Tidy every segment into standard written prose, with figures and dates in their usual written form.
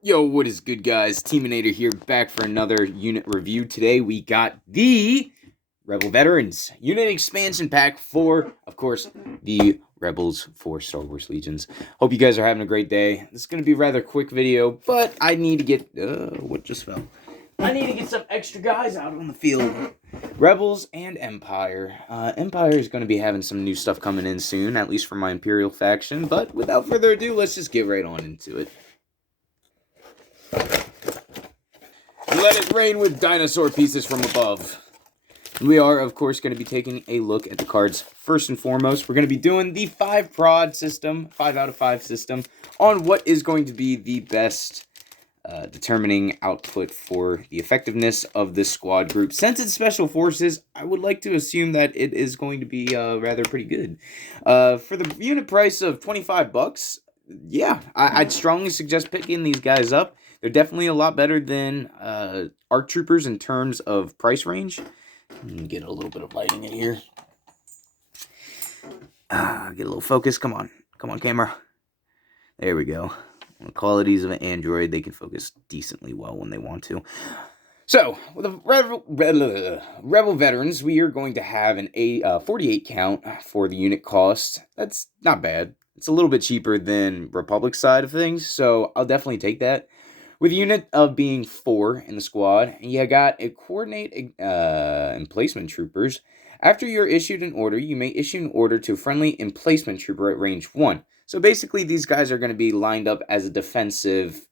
Yo, what is good, guys? Teaminator here, back for another unit review. Today we got the Rebel Veterans Unit Expansion Pack for, of course, the Rebels for Star Wars Legions. Hope you guys are having a great day. This is going to be a rather quick video, but I need to get... what just fell? I need to get some extra guys out on the field. Rebels and Empire. Empire is going to be having some new stuff coming in soon, at least for my Imperial faction. But without further ado, let's just get right on into it. Let it rain with dinosaur pieces from above. We are, of course, going to be taking a look at the cards. First and foremost, we're going to be doing the 5 prod system, 5 out of 5 system, on what is going to be the best determining output for the effectiveness of this squad group. Since it's Special Forces, I would like to assume that it is going to be rather pretty good. For the unit price of 25 bucks, yeah, I'd strongly suggest picking these guys up. They're definitely a lot better than ARC Troopers in terms of price range. Get a little bit of lighting in here. Get a little focus. Come on, camera. There we go. The qualities of an Android, they can focus decently well when they want to. So, with the Rebel Veterans, we are going to have an 48 count for the unit cost. That's not bad. It's a little bit cheaper than Republic's side of things, so I'll definitely take that. With a unit of being 4 in the squad, you got a coordinate emplacement troopers. After you're issued an order, you may issue an order to a friendly emplacement trooper at range 1. So basically, these guys are going to be lined up as a defensive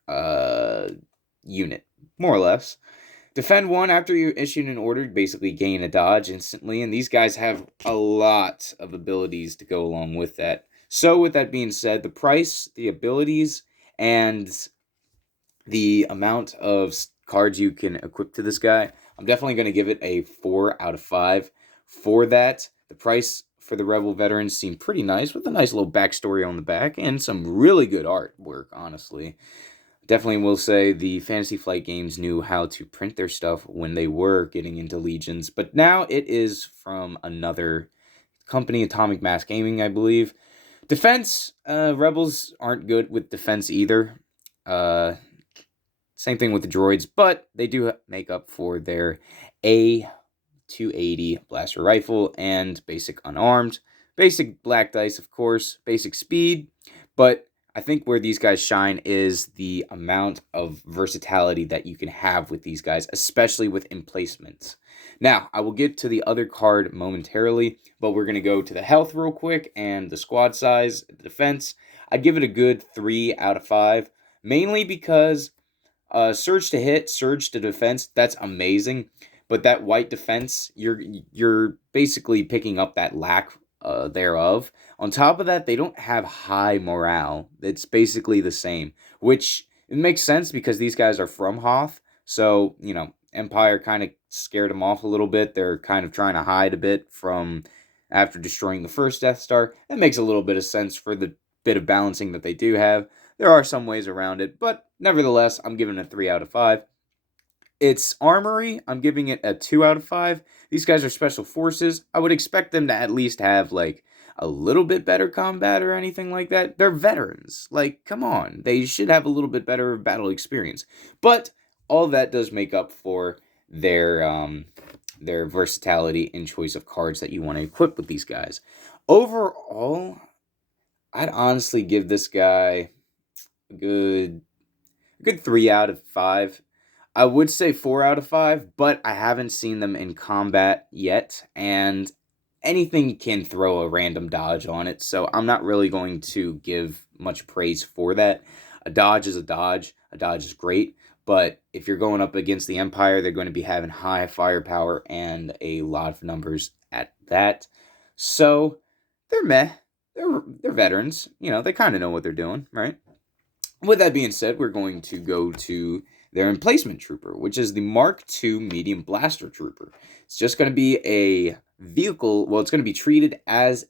unit, more or less. Defend 1 after you're issued an order, basically gain a dodge instantly, and these guys have a lot of abilities to go along with that. So with that being said, the price, the abilities, and the amount of cards you can equip to this guy, I'm definitely going to give it a 4 out of 5 for that. The price for the Rebel Veterans seemed pretty nice, with a nice little backstory on the back and some really good artwork, honestly. Definitely will say the Fantasy Flight Games knew how to print their stuff when they were getting into Legions, but now it is from another company, Atomic Mass Gaming, I believe. Defense, Rebels aren't good with defense either. Same thing with the droids, but they do make up for their A280 blaster rifle and basic unarmed. Basic black dice, of course, basic speed, but I think where these guys shine is the amount of versatility that you can have with these guys, especially with emplacements. Now, I will get to the other card momentarily, but we're going to go to the health real quick and the squad size, the defense. I'd give it a good 3 out of 5, mainly because surge to hit, surge to defense, that's amazing. But that white defense, you're basically picking up that lack thereof. On top of that, they don't have high morale. It's basically the same, which it makes sense because these guys are from Hoth. So, Empire kind of scared them off a little bit. They're kind of trying to hide a bit from after destroying the first Death Star. That makes a little bit of sense for the bit of balancing that they do have. There are some ways around it, but nevertheless, I'm giving it a 3 out of 5. Its armory, I'm giving it a 2 out of 5. These guys are special forces. I would expect them to at least have, a little bit better combat or anything like that. They're veterans. Come on. They should have a little bit better battle experience. But all that does make up for their versatility and choice of cards that you want to equip with these guys. Overall, I'd honestly give this guy a good 3 out of 5. I would say 4 out of 5, but I haven't seen them in combat yet, and anything can throw a random dodge on it, so I'm not really going to give much praise for that. A dodge is a dodge. A dodge is great, but if you're going up against the Empire, they're going to be having high firepower and a lot of numbers at that. So, they're meh. They're veterans. They kind of know what they're doing, right? With that being said, we're going to go to their emplacement trooper, which is the Mark II medium blaster trooper. It's just going to be a vehicle. Well, it's going to be treated as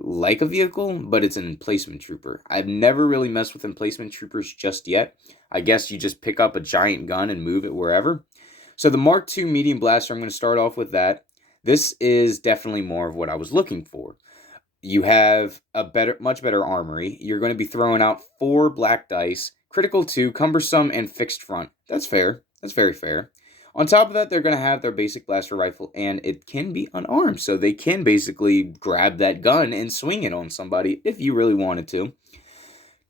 like a vehicle, but it's an emplacement trooper. I've never really messed with emplacement troopers just yet. I guess you just pick up a giant gun and move it wherever. So the Mark II medium blaster, I'm going to start off with that. This is definitely more of what I was looking for. You have a much better armory. You're going to be throwing out 4 black dice, critical 2, cumbersome, and fixed front. That's fair. That's very fair. On top of that, they're going to have their basic blaster rifle, and it can be unarmed, so they can basically grab that gun and swing it on somebody if you really wanted to.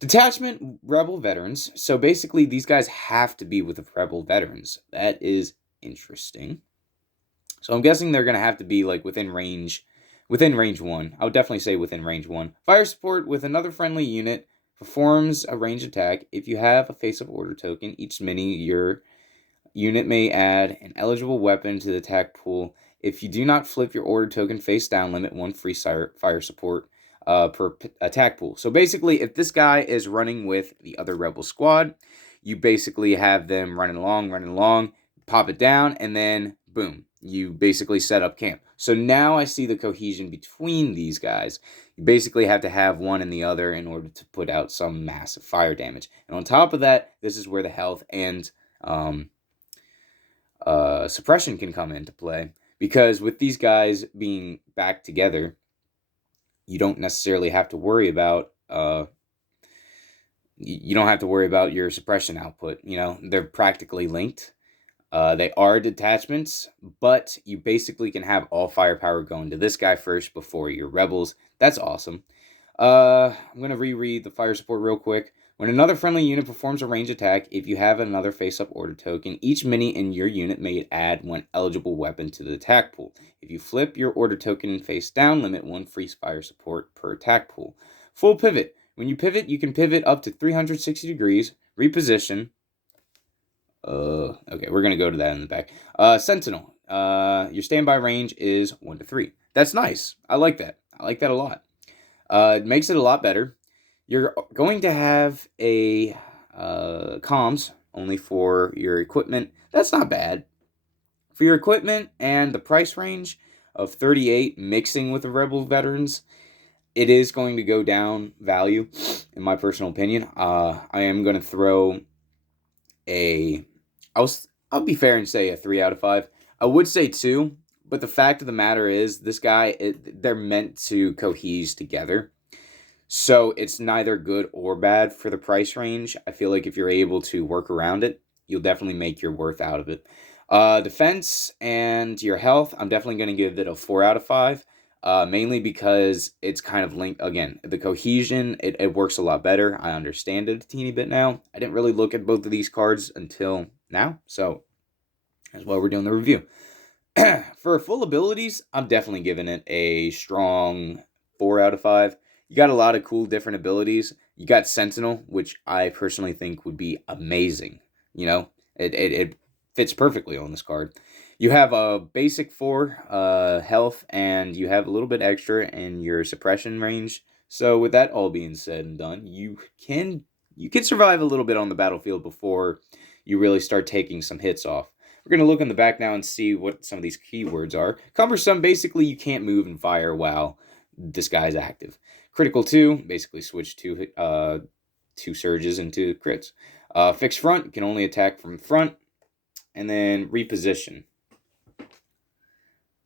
Detachment Rebel veterans. So basically, these guys have to be with the Rebel veterans. That is interesting. So I'm guessing they're going to have to be like within range 1. I would definitely say within range 1. Fire support with another friendly unit performs a range attack. If you have a face-up order token, each mini your unit may add an eligible weapon to the attack pool. If you do not flip your order token face down, limit 1 free fire support per attack pool. So basically, if this guy is running with the other rebel squad, you basically have them running along, pop it down, and then boom, you basically set up camp. So now I see the cohesion between these guys. You basically have to have one and the other in order to put out some massive fire damage. And on top of that, this is where the health and suppression can come into play. Because with these guys being back together, you don't necessarily have to worry about you don't have to worry about your suppression output. You know, they're practically linked. They are detachments, but you basically can have all firepower going to this guy first before your rebels. That's awesome. I'm going to reread the fire support real quick. When another friendly unit performs a range attack, if you have another face-up order token, each mini in your unit may add 1 eligible weapon to the attack pool. If you flip your order token face down, limit 1 free fire support per attack pool. Full pivot. When you pivot, you can pivot up to 360 degrees, reposition. Okay, we're going to go to that in the back. Sentinel. Your standby range is 1 to 3. That's nice. I like that. I like that a lot. It makes it a lot better. You're going to have a comms only for your equipment. That's not bad. For your equipment and the price range of 38 mixing with the Rebel veterans, it is going to go down value, in my personal opinion. I am going to throw I'll be fair and say a 3 out of 5. I would say 2, but the fact of the matter is, this guy, they're meant to cohese together. So it's neither good or bad for the price range. I feel like if you're able to work around it, you'll definitely make your worth out of it. Defense and your health, I'm definitely going to give it a 4 out of 5. Mainly because it's kind of linked, again, the cohesion, it works a lot better. I understand it a teeny bit now. I didn't really look at both of these cards until now, so that's why we're doing the review. For full abilities, I'm definitely giving it a strong 4 out of 5. You got a lot of cool different abilities. You got Sentinel, which I personally think would be amazing. You know, it fits perfectly on this card. You have a basic 4 health, and you have a little bit extra in your suppression range. So with that all being said and done, you can survive a little bit on the battlefield before you really start taking some hits off. We're going to look in the back now and see what some of these keywords are. Cumbersome, basically you can't move and fire while this guy's active. Critical 2, basically switch 2 surges into crits. Fixed front, you can only attack from front. And then reposition.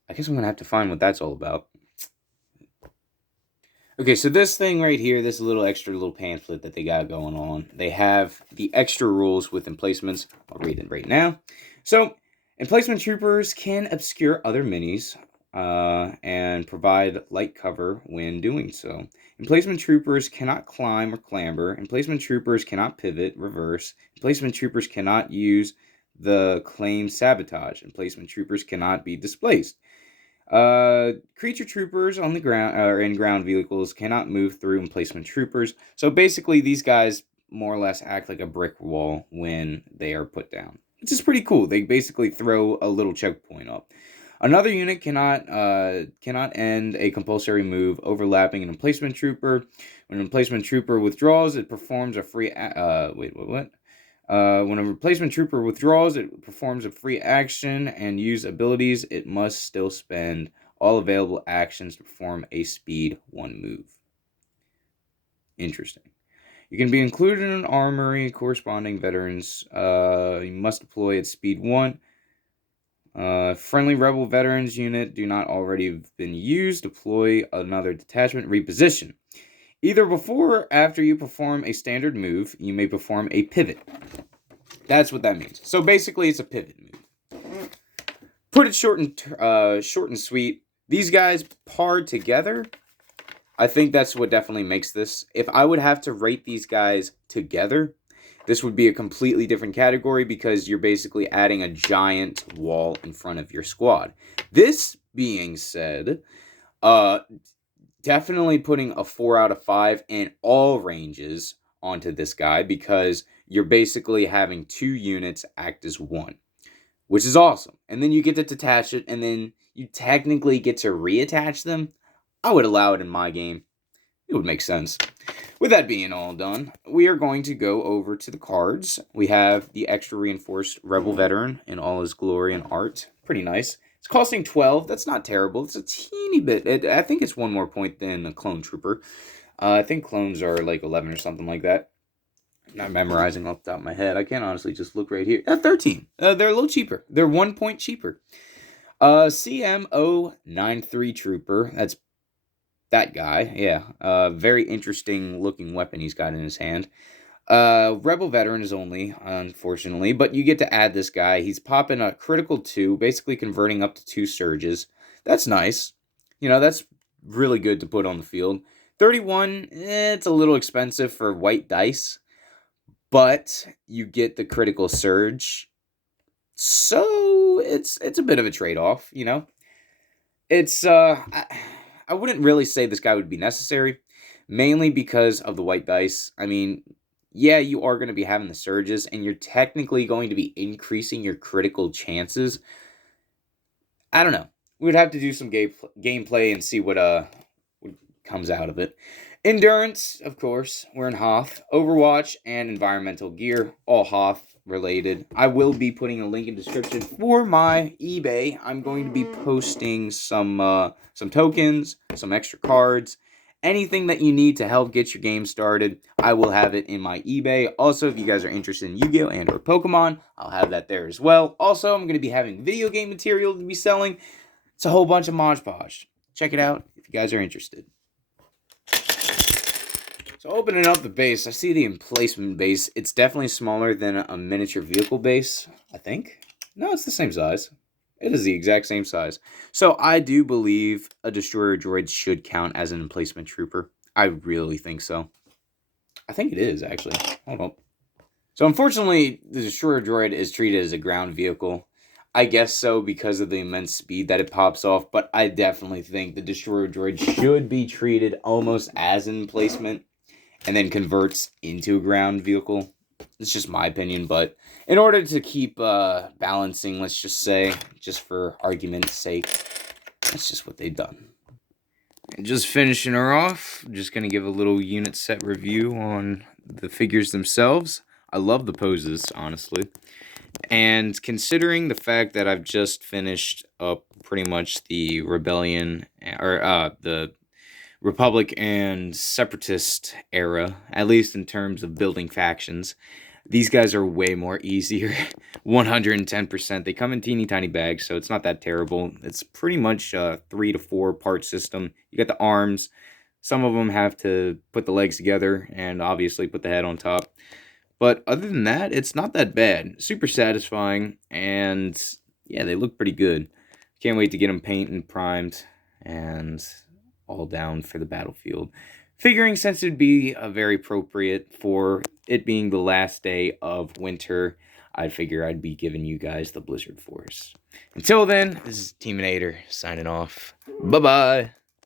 I guess I'm going to have to find what that's all about. Okay, so this thing right here, this little pamphlet that they got going on, they have the extra rules with emplacements. I'll read it right now. So, emplacement troopers can obscure other minis and provide light cover when doing so. Emplacement troopers cannot climb or clamber. Emplacement troopers cannot pivot, reverse. Emplacement troopers cannot use the claim sabotage. Emplacement troopers cannot be displaced. Creature troopers on the ground or in ground vehicles cannot move through emplacement troopers. So basically, these guys more or less act like a brick wall when they are put down, which is pretty cool. They basically throw a little checkpoint up. Another unit cannot end a compulsory move overlapping an emplacement trooper. When an emplacement trooper withdraws, it performs a free. When a replacement trooper withdraws, it performs a free action and use abilities. It must still spend all available actions to perform a speed 1 move. Interesting. You can be included in an armory corresponding veterans. You must deploy at speed 1. Friendly rebel veterans unit do not already have been used. Deploy another detachment. Reposition. Either before or after you perform a standard move, you may perform a pivot. That's what that means. So basically, it's a pivot move. Put it short and sweet. These guys paired together, I think that's what definitely makes this. If I would have to rate these guys together, this would be a completely different category because you're basically adding a giant wall in front of your squad. This being said, definitely putting a 4 out of 5 in all ranges onto this guy because you're basically having 2 units act as one, which is awesome. And then you get to detach it, and then you technically get to reattach them. I would allow it in my game. It would make sense. With that being all done, we are going to go over to the cards. We have the extra reinforced Rebel Veteran in all his glory and art. Pretty nice. It's costing 12. That's not terrible. It's a teeny bit. I think it's 1 more point than the Clone Trooper. I think clones are like 11 or something like that. I'm not memorizing off the top of my head. I can't honestly just look right here. 13. They're a little cheaper. They're 1 point cheaper. CM093 Trooper. That's that guy. Yeah. Very interesting looking weapon he's got in his hand. Rebel Veteran is only, unfortunately, but you get to add this guy. He's popping a critical 2, basically converting up to 2 surges. That's nice. You know, that's really good to put on the field. 31, it's a little expensive for white dice, but you get the critical surge. So it's a bit of a trade-off, you know. It's I wouldn't really say this guy would be necessary, mainly because of the white dice. I mean, yeah, you are going to be having the surges, and you're technically going to be increasing your critical chances. I don't know. We'd have to do some gameplay and see what comes out of it. Endurance, of course. We're in Hoth. Overwatch and environmental gear, all Hoth related. I will be putting a link in the description for my eBay. I'm going to be posting some tokens, some extra cards, anything that you need to help get your game started. I will have it in my eBay. Also, if you guys are interested in Yu-Gi-Oh! And or Pokemon, I'll have that there as well. Also, I'm going to be having video game material to be selling. It's a whole bunch of Mod Podge. Check it out if you guys are interested. So opening up the base, I see the emplacement base. It's definitely smaller than a miniature vehicle base, I think. No, it's the same size. It is the exact same size. So I do believe a destroyer droid should count as an emplacement trooper. I really think so. I think it is, actually. Hold on. So unfortunately, the destroyer droid is treated as a ground vehicle. I guess so because of the immense speed that it pops off, but I definitely think the destroyer droid should be treated almost as an emplacement and then converts into a ground vehicle. It's just my opinion, but in order to keep balancing, let's just say, just for argument's sake, that's just what they've done. And just finishing her off, just going to give a little unit set review on the figures themselves. I love the poses, honestly. And considering the fact that I've just finished up pretty much the rebellion, or the Republic and Separatist era, at least in terms of building factions, these guys are way more easier. 110%. They come in teeny tiny bags, so it's not that terrible. It's pretty much a 3 to 4 part system. You got the arms. Some of them have to put the legs together and obviously put the head on top. But other than that, it's not that bad. Super satisfying, and yeah, they look pretty good. Can't wait to get them painted and primed and all down for the battlefield. Figuring since it'd be very appropriate for it being the last day of winter, I figure I'd be giving you guys the Blizzard Force. Until then, this is Teaminator signing off. Bye-bye.